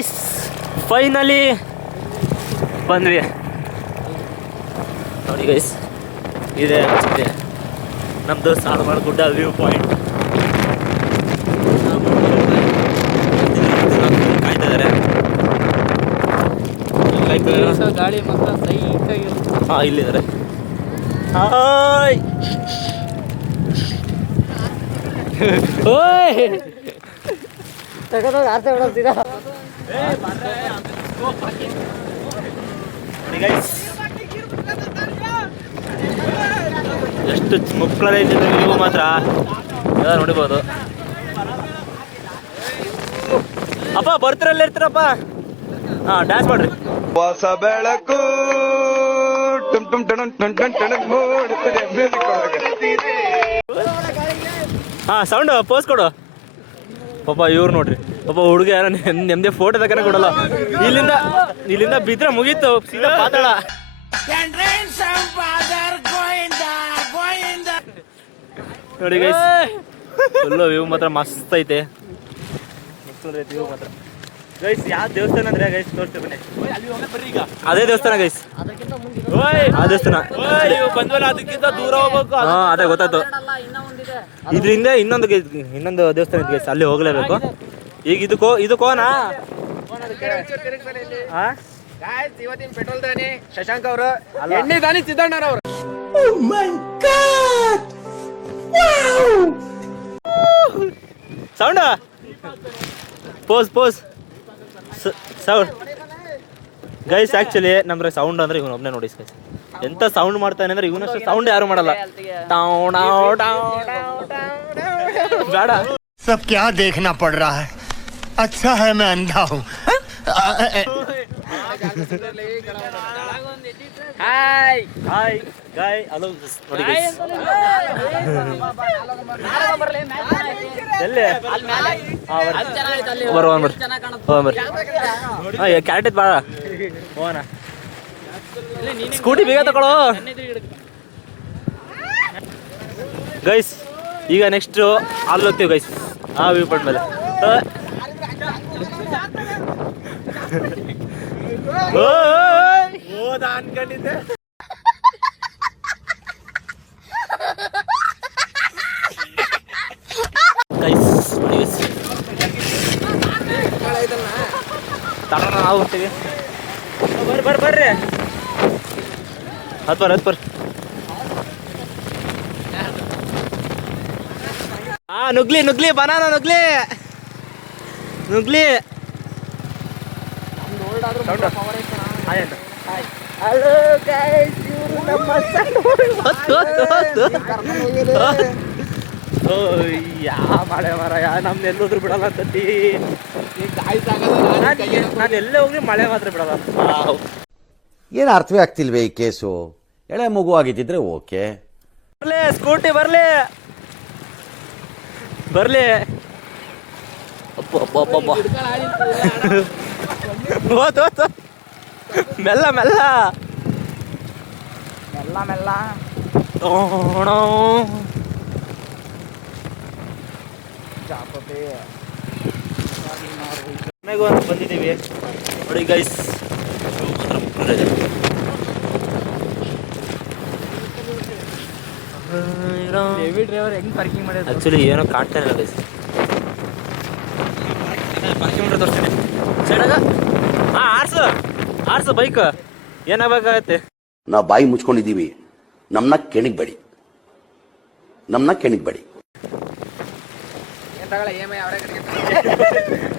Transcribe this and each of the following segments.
Guys finally ಬಂದ್ವಿ ನೋಡಿ guys. ಇದೆ ನಮ್ಮದು ಸಾಲುಮರ ಗುಡ್ಡ ವ್ಯೂ ಪಾಯಿಂಟ್. ಗಾಳಿ ಮಾತ್ರ ಸೈಕಾಗಿರುತ್ತೆ. ಹಾಂ ಇಲ್ಲಿದ್ದಾರೆ. ಹಾಯ್ ಓಯ್ ತಗೊಂಡೋಗಿ ಆರ್ತೆ ಬಿಡೋದಿಲ್ಲ. ಎಷ್ಟು ಮಕ್ಕಳಲ್ಲಿ ನೀವು ಮಾತ್ರ ಎಲ್ಲ ನೋಡಿಬೋದು. ಅಪ್ಪ ಬರ್ತಿರಲ್ಲ ಇರ್ತೀರಪ್ಪ. ಹಾಂ ಡ್ಯಾನ್ಸ್ ಮಾಡ್ರಿ. ಹೊಸ ಬೆಳಕು ಹಾಂ ಸೌಂಡ್ ಪೋಸ್ ಕೊಡು. ಪಾಪ ಇವ್ರು ನೋಡ್ರಿ, ಪಾಪ ಹುಡುಗ ಯಾರ ನೆಮ್ಮದಿ ಫೋಟೋ ತಕ್ಕನ ಕೊಡಲ್ಲ. ಇಲ್ಲಿಂದ ಬಿದ್ರೆ ಮುಗೀತು, ಸೀದಾ ಪಾತಾಳ. ನೋಡಿ ಗೈಸ್ ಫುಲ್ಲು ವ್ಯೂ ಮಾತ್ರ ಮಸ್ತ್ ಐತೆ. ವ್ಯೂ ಮಾತ್ರ ಗೈಸ್. ಯಾವ ದೇವಸ್ಥಾನ ಅಂದ್ರೆ ಗೈಸ್ ತೋರಿಸ್ತೀವಿ ಬನ್ನಿ. ಅದೇ ದೇವಸ್ಥಾನ ಗೈಸ್, ಆ ದೇವಸ್ಥಾನ ಬಂದ್ವಲ್ಲ ಅದಕ್ಕಿಂತ ದೂರ ಹೋಗ್ಬೇಕು. ಹಾಂ ಅದೇ ಗೊತ್ತಾಯ್ತು. ಇದರಿಂದ ಇನ್ನೊಂದು ದೇವಸ್ಥಾನ ಇದೆ ಗೈಸ್, ಅಲ್ಲಿ ಹೋಗ್ಲೇಬೇಕು. ಈಗ ಇದಕ್ಕೋನಾ ಇವತ್ತಿನ ಪೆಟ್ರೋಲ್ ದಾನಿ ಶಶಾಂಕ್ ಅವರು, ಎಣ್ಣೆ ದಾನಿ ಸಿದ್ದಣ್ಣರವರು. Sound pose sound guys. Actually ನಮ್ಗೆ ಸೌಂಡ್ ಅಂದ್ರೆ ಇವನು ಒಬ್ಬನೇ ನೋಡಿ ಗೈಸ್. ಎಂತ ಸೌಂಡ್ ಮಾಡ್ತಾನೆ ಅಂದ್ರೆ ಇವನಷ್ಟು ಸೌಂಡ್ ಯಾರು ಮಾಡಲ್ಲ. ಬೇಡ. सब क्या देखना पड़ रहा है? अच्छा है मैं अंधा हूँ. ಹಾಯ್ ಹಾಯ್ ಗಾಯ್ ಹಲೋ ನೋಡಿ ಗೈಸ್. ಎಲ್ಲಿ ಬರ್ರಿ ಕ್ಯಾರೆಟ್ ಐತೆ ಬಾಳ. ಹೋಗೋಣ. ಸ್ಕೂಟಿ ಬೇಗ ತಗೊಳ್ಳೋ ಗೈಸ್. ಈಗ ನೆಕ್ಸ್ಟ್ ಅಲ್ಲಿ ಹೋಗ್ತೀವಿ ಗೈಸ್, ಆ ವ್ಯೂ ಪಾಯಿಂಟ್ ಮೇಲೆ. ಹೋದ ಅನ್ಕೊಂಡಿದ್ದೆ ಗೈಸ್. ನೋಡಿ ಗೈಸ್ ತಡ ನಾವು ಹೋಗ್ತೀವಿ. ಬರ್ರಿ ಹತ್ ಬರ್. ಹಾಂ ನುಗ್ಲಿ ಬನಾನ ನುಗ್ಲಿ. ಹಲೋ ಗೈಸ್, ಇವರು ನಮ್ಮ ಮಳೆ ಮರ ನಮ್ದು ಎಲ್ಲೋದ್ರು ಬಿಡಲ್ಲ ಅಂತತಿ. ನಾನು ಎಲ್ಲೇ ಹೋಗ್ಲಿ ಮಳೆ ಮಾತ್ರ ಬಿಡಲ್ಲ. ಏನು ಅರ್ಥವೇ ಆಗ್ತಿಲ್ವೇ ಈ ಕೇಸು? ಎಳೆ ಮಗು ಆಗಿದ್ದಿದ್ರೆ ಓಕೆ. ಸ್ಕೂಟಿ ಬರ್ಲಿ. ಮೆಲ್ಲ ಮನೆಗೂ ಅಂತ ಬಂದಿದ್ದೀವಿ ನೋಡಿ ಗೈಸ್. ಡ್ರೈವರ್ ಹೆಂಗ್ ಪಾರ್ಕಿಂಗ್ ಮಾಡಿದ್ರು ಆಕ್ಚುಲಿ ಏನೋ ಕಾಣ್ತಾನೆ ಇಲ್ಲ ಗೈಸ್. ಪಾರ್ಕಿಂಗ್ ತೋರಿಸ್ತೀನಿ ಸೈಡಾಗ. ಆರ್ಸು ಬೈಕ್ ಏನಾಗಬೇಕಾಗತ್ತೆ. ನಾವು ಬಾಯಿ ಮುಚ್ಕೊಂಡಿದ್ದೀವಿ, ನಮ್ಮನ್ನ ಕೆಣಿಗ್ಬೇಡಿ.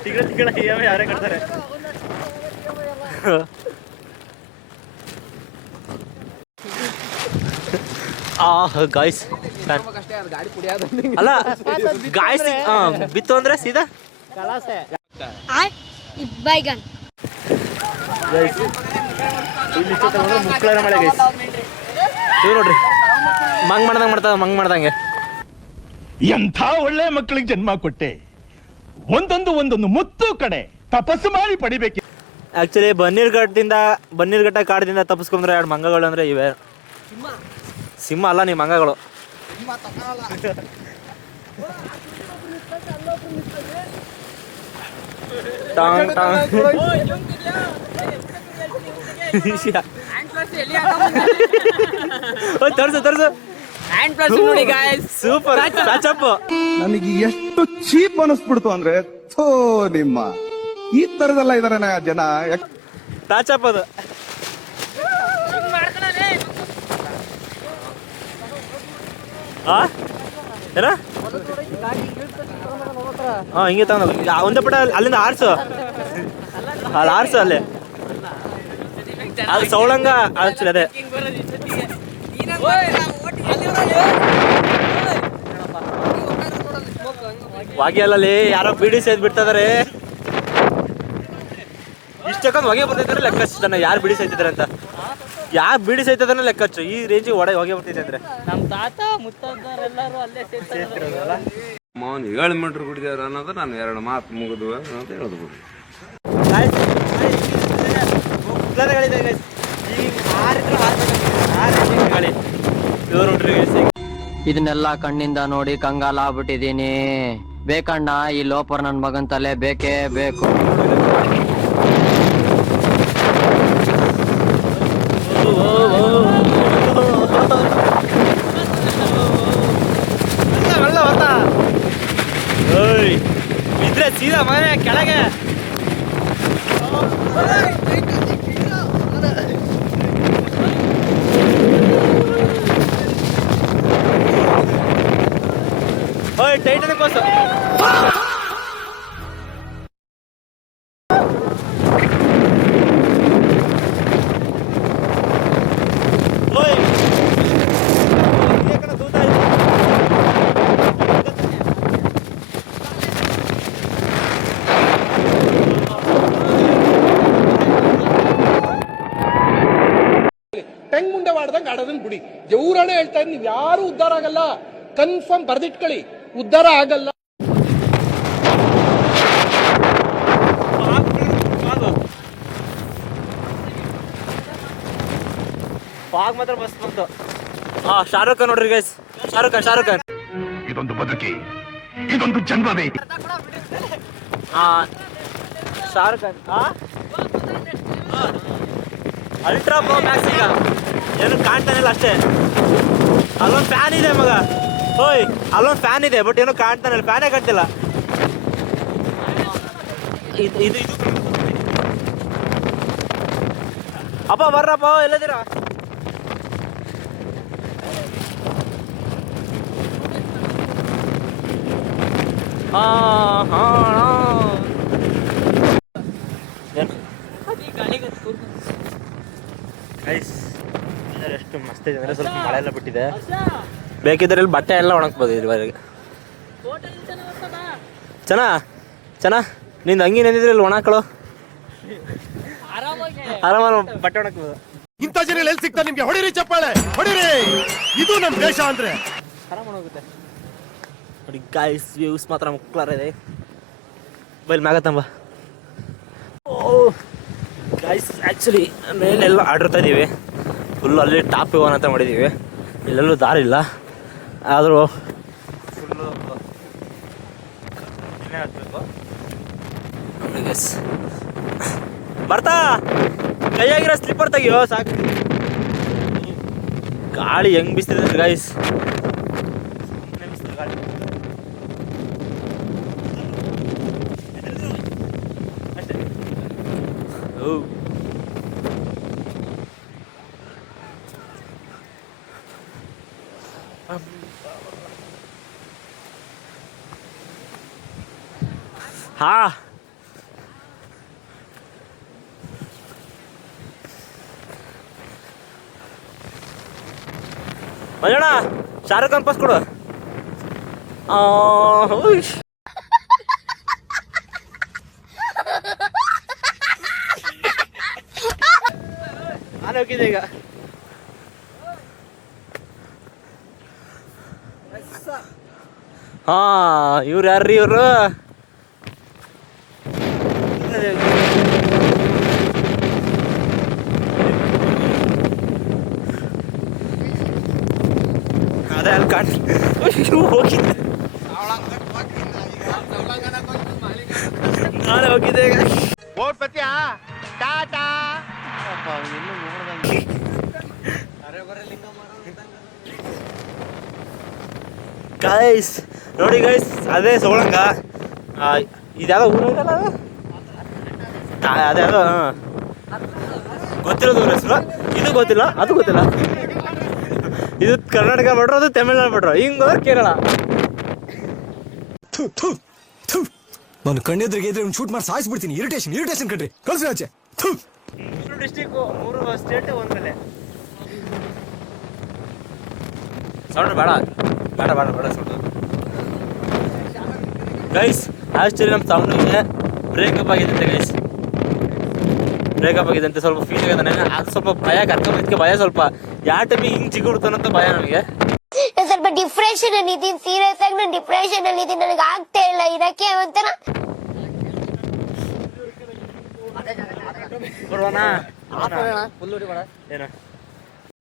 ತಿಂಗಳ EMI ಅವರೇ ಕಟ್ತಾರೆ. ಗಾಯ್ಸ್ ಅಲ್ಲ ಗಾಯ್ಸ್ ಬಿತ್ತು ಅಂದ್ರೆ ಸೀದಾ ಮುಕ್ಳರ ಮಳೆ ಗೈಸ್. ಇವ್ ನೋಡ್ರಿ ಮಂಗ್ ಮಾಡ್ದಂಗೆ. ಎಂಥ ಒಳ್ಳೆ ಮಕ್ಕಳಿಗೆ ಜನ್ಮ ಕೊಟ್ಟೆ. ಒಂದೊಂದು ಮುತ್ತು ಕಡೆ ತಪಸ್ಸು ಮಾಡಿ ಪಡಿಬೇಕು. ಆಕ್ಚುಲಿ ಬನ್ನೀರ್ಘಟ್ಟ ಕಾಡದಿಂದ ತಪ್ಪಿಸ್ಕೊಂಡ್ರೆ 2 ಮಂಗಗಳು ಅಂದ್ರೆ ಇವೆ. ಸಿಂಹ ಅಲ್ಲ, ನೀವು ಮಂಗಗಳು. ಟಾಂಗ್ ಟಾಂಗ್ ತೋರ್ಸು ಸೂಪರ್ ಟಚಪ್. ನನಗೆ ಎಷ್ಟು ಚೀಪ್ ಅನಿಸ್ಬಿಡ್ತು ಅಂದ್ರೆ ಥೋ ನಿಮ್ಮ ಈ ತರದೆಲ್ಲ ಇದಾರೆ ಜನ. ಟಚಪ್ ಅದು. ಏನ ಹಿಂಗೆ ತಗೊಂಡ ಒಂದೇ ಪಟ ಅಲ್ಲಿಂದ ಆರ್ಸು ಅಲ್ಲಿ ಆರ್ಸು ಅಲ್ಲೇ ಅದು ಸೌಳಂಗ ಆಕ್ಚುಲಿ ಅದೇ ಹೊಗೆ ಯಾರೋ ಬಿಡಿ ಸೇದ್ ಬಿಡ್ತಿದಾರೆ. ಇಷ್ಟಕ್ಕೊಂದು ಹೊಗೆ ಬರ್ತಿದ್ರೆ ಲೆಕ್ಕ ಹಚ್ಚಿದಾನೆ ಯಾರು ಬಿಡಿ ಸೈತಿದ್ದಾರೆ ಅಂತ. ಯಾರು ಬಿಡಿ ಸೈತದನ್ನ ಲೆಕ್ಕ ಹಚ್ಚು. ಈ ರೇಂಜಿಗೆ ಹೊಗೆ ಬರ್ತಿದೆ ಅಂದ್ರೆ ನಮ್ಮ ತಾತ ಮುತ್ತಜ್ಜರೆಲ್ಲರೂ ಅಲ್ಲೇ ಸೇರ್ತಾರಲ್ಲ. ಮೌನ್ 7 ಮೀಟರ್ ಕುಡಿದಾರ ಅನ್ನೋದು ನಾನು 2 ಮಾತು ಮುಗಿದು ಅಂತ ಹೇಳೋದು ಬಿಡಿ. ಇದನ್ನೆಲ್ಲ ಕಣ್ಣಿಂದ ನೋಡಿ ಕಂಗಾಲ ಆಗ್ಬಿಟ್ಟಿದೀನಿ. ಬೇಕಣ್ಣ ಈ ಲೋಪರ್ ನನ್ ಮಗನ್ ತಲೆ ಬೇಕೇ ಬೇಕು. ಇದ್ರೆ ಸೀದಾ ಮನೆ ಕೆಳಗೆ. ಓಯ್ ಟೈಟನ್ ಕೋಸ ಓಯ್ ಟೆಂಗ್ ಮುಂದೆ ಮಾಡ್ದಂಗೆ ಆಡೋದನ್ನ ಬಿಡಿ. ದೇವ್ರಾಣೆ ಹೇಳ್ತಾ ಇದ್ದೀನಿ, ನೀವು ಯಾರು ಉದ್ಧಾರ ಆಗಲ್ಲ. ಕನ್ಫರ್ಮ್ ಬರ್ದಿಟ್ಕೊಳ್ಳಿ, ಉದ್ಧಾರ ಆಗಲ್ಲ. ಫಾಗ್ ಮಾತ್ರ ಮಸ್ತ್ ಬಂತು. ಶಾರುಖ್ ಖಾನ್ ನೋಡ್ರಿ ಗೈಸ್, ಶಾರುಖ್ ಖಾನ್ ಇದೊಂದು ಬದುಕಿ, ಇದೊಂದು ಜನ್ಮವೇ. Shahrukh Khan ultra pro max. ಈಗ ಏನು ಕಾಣ್ತಾನಿಲ್ಲ ಅಷ್ಟೇ. ಅಲ್ಲೊಂದು ಫ್ಯಾನ್ ಇದೆ ಮಗ. ಓಯ್ ಅಲ್ಲೊಂದು ಫ್ಯಾನ್ ಇದೆ, ಬಟ್ ಏನೋ ಕಾಣ್ತಾನಿಲ್ಲ, ಫ್ಯಾನೇ ಕಾಣ್ತಿಲ್ಲ. ಇದು ಅಪ್ಪ ಬರ್ರಪ್ಪ, ಎಲ್ಲದಿರ? ಎಷ್ಟು ಮಸ್ತ್ ಇದೆ ಅಂದರೆ ಸ್ವಲ್ಪ ಮಳೆ ಎಲ್ಲ ಬಿಟ್ಟಿದೆ. ಬೇಕಿದ್ರೆ ಇಲ್ಲಿ ಬಟ್ಟೆ ಎಲ್ಲ ಒಣಗ್ಬೋದು ಇದುವರೆಗೆ. ಚೆನ್ನ ನಿಂದು ಅಂಗಿ ನೆಂದಿದ್ರೆ ಇಲ್ಲಿ ಒಣಾಕಳು, ಆರಾಮಾಗಿ ಬಟ್ಟೆ ಒಣಗ್ಬೋದು. ಇಂಥ ಜನ ಎಲ್ಲಿ ಸಿಗ್ತಾರೆ ನಿಮ್ಗೆ? ಹೊಡಿರಿ ಚಪ್ಪಾಳೆ, ಹೊಡಿರಿ. ಇದು ನಮ್ಮ ದೇಶ ಅಂದ್ರೆ ಆರಾಮ ಹೋಗುತ್ತೆ ನೋಡಿ ಗಾಯ್ಸ್. ವ್ಯೂಸ್ ಮಾತ್ರ ಮುಕ್ಲಾರ ಇದೆ. ಬೈಲ್ ಮ್ಯಾಗತ್ತಂಬ. ಓ ಗಾಯ್ಸ್, ಆ್ಯಕ್ಚುಲಿ ಮೇಲೆಲ್ಲ ಆಡಿರ್ತಾ ಇದ್ದೀವಿ. ಫುಲ್ಲು ಅಲ್ಲಿ ಟಾಪ್ ಹೋಗೋಣ ಅಂತ ಮಾಡಿದ್ದೀವಿ. ಇಲ್ಲೆಲ್ಲೂ ದಾರಿ ಇಲ್ಲ, ಆದರೂ ಫುಲ್ಲು ಗೈಸ್. ಬರ್ತಾ ಕೈಯಾಗಿರೋ ಸ್ಲಿಪ್ಪರ್ ತೆಗಿಯೋ ಸಾಕು. ಗಾಳಿ ಹೆಂಗ್ ಬಿಸ್ತಿದೆ ಗೈಸ್. ಗಾಳಿ ಅಷ್ಟೇ. ಓ ಹಾ ಮಂಜಣ್ಣ, ಶಾರುಖ್ ಖಾನ್ ಪಾಸ್ ಕೊಡು. ನಾನು ಹೋಗಿದ್ದೆ ಈಗ. ಇವ್ರು ಯಾರ್ರೀ ಇವರು? ಅದೇ ಅಲ್ಲಿ ಕಾಣ್ ಹೋಗಿದ್ದೆ. ನಾಳೆ ಹೋಗಿದ್ದೆ ಈಗ. ಗೈಸ್ ನೋಡಿ ಗೈಸ್, ಅದೇ ಸೋಳಂಗ. ಇದ್ಯಾವ ಊರು ಐತಲ್ಲ ಅದು? ಅದೇ ಅದು ಗೊತ್ತಿರೋದು ಊರ ಹೆಸರು. ಇದು ಗೊತ್ತಿಲ್ಲ, ಅದು ಗೊತ್ತಿಲ್ಲ. ಇದು ಕರ್ನಾಟಕ ಬಿಟ್ರು, ಅದು ತಮಿಳ್ನಾಡು ಬಿಟ್ರು, ಹಿಂಗೆ ಹೋದ್ರೆ ಕೇರಳ. ನಾನು ಕಣ್ಣೆದ್ರಿಗೆ ಇದ್ರೆ ಒಂದು ಶೂಟ್ ಮಾಡಿ ಸಾಯಿಸ್ಬಿಡ್ತೀನಿ. ಇರಿಟೇಷನ್ ಕಣ್ರಿ, ಕಳ್ಸಿ ಆಚೆ. 3 ಡಿಸ್ಟಿಕ್ಕು, 3 ಸ್ಟೇಟ್ ಒಂದ್ಮೇಲೆ. ಸೌಂಡ್ ಬೇಡ ಸೌಂಡ್ ಗೈಸ್. ಆಕ್ಚುಲಿ ನಮ್ಮ ಸೌಂಡಿಗೆ ಬ್ರೇಕಪ್ ಆಗಿದೆ ಗೈಸ್. ಬ್ರೇಕಪ್ ಆಗಿದೆ ಅಂತ ಸ್ವಲ್ಪ ಫೀಲ್ ಆಗಿದೆ ನನಗೆ. ಅದು ಸ್ವಲ್ಪ ಭಯ, ಕರ್ಕೊಂಬಂದಕ್ಕೆ ಭಯ. ಸ್ವಲ್ಪ ಯಾವ ಟೈಮಿಗೆ ಹಿಂಗೆ ಚಿಗುಡ್ತಾನಂತ ಭಯ ನನಗೆ. ಸ್ವಲ್ಪ ಡಿಪ್ರೆಷನ್ ಅಲ್ಲಿ ಇದೀನಿ, ಸೀರಿಯಸ್ ಆಗಿ ನಾನು ಡಿಪ್ರೆಷನ್ ಅಲ್ಲಿ ಇದೀನಿ. ನನಗೆ ಆಗ್ತಾ ಇಲ್ಲ ಇರಕ್ಕೆ ಒಂಥರ.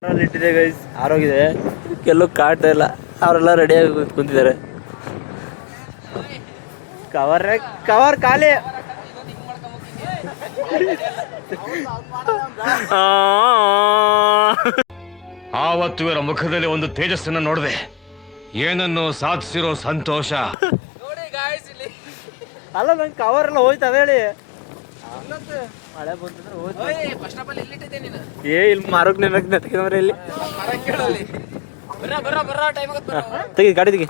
ಏನು ಇಟ್ಟಿದೆ ಗೈಸ್, ಆರೋಗಿದೆ, ಎಲ್ಲೂ ಕಾಡ್ತಾ ಇಲ್ಲ. ಅವರೆಲ್ಲ ರೆಡಿಯಾಗಿ ಕುಂತಿದ್ದಾರೆ. ಕವರ್ ಖಾಲಿ. ಆವತ್ತು ಇವರ ಮುಖದಲ್ಲಿ ಒಂದು ತೇಜಸ್ಸನ್ನು ನೋಡಿದೆ. ಏನನ್ನು ಸಾಧಿಸಿರೋ ಸಂತೋಷ. ಅಲ್ಲ, ನಂಗೆ ಕವರ್ ಎಲ್ಲ ಹೋಯ್ತು, ಅದ ಹೇಳಿ. ಮಳೆ ಬಂತಂದ್ರೆ ಹೋಯ್ತು. ಇಲ್ಲಿ ಮಾರೋಕ್ ನೆನಕಿದ್ರೆ ಇಲ್ಲಿ ತೆಗಿ, ಗಾಡಿ ತೆಗಿ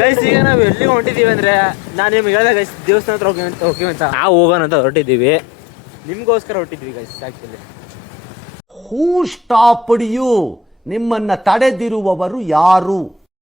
ಗೈಸ್. ಈಗ ನಾವು ಎಲ್ಲಿಗೆ ಹೊಂಟಿದ್ದೀವಿ ಅಂದ್ರೆ, ನಾನು ನಿಮ್ಗೆ ಹೇಳಿದೆ ಗೈಸ್, ದೇವಸ್ಥಾನ ಹತ್ರ ಹೋಗ್ತೀವಿ ಅಂತ. ನಾವು ಹೋಗೋಣ ಅಂತ ಹೊರಟಿದ್ದೀವಿ, ನಿಮ್ಗೋಸ್ಕರ ಹೊರಟಿದ್ವಿ guys. Actually who stopped you? ನಿಮ್ಮನ್ನ ತಡೆದಿರುವವರು ಯಾರು?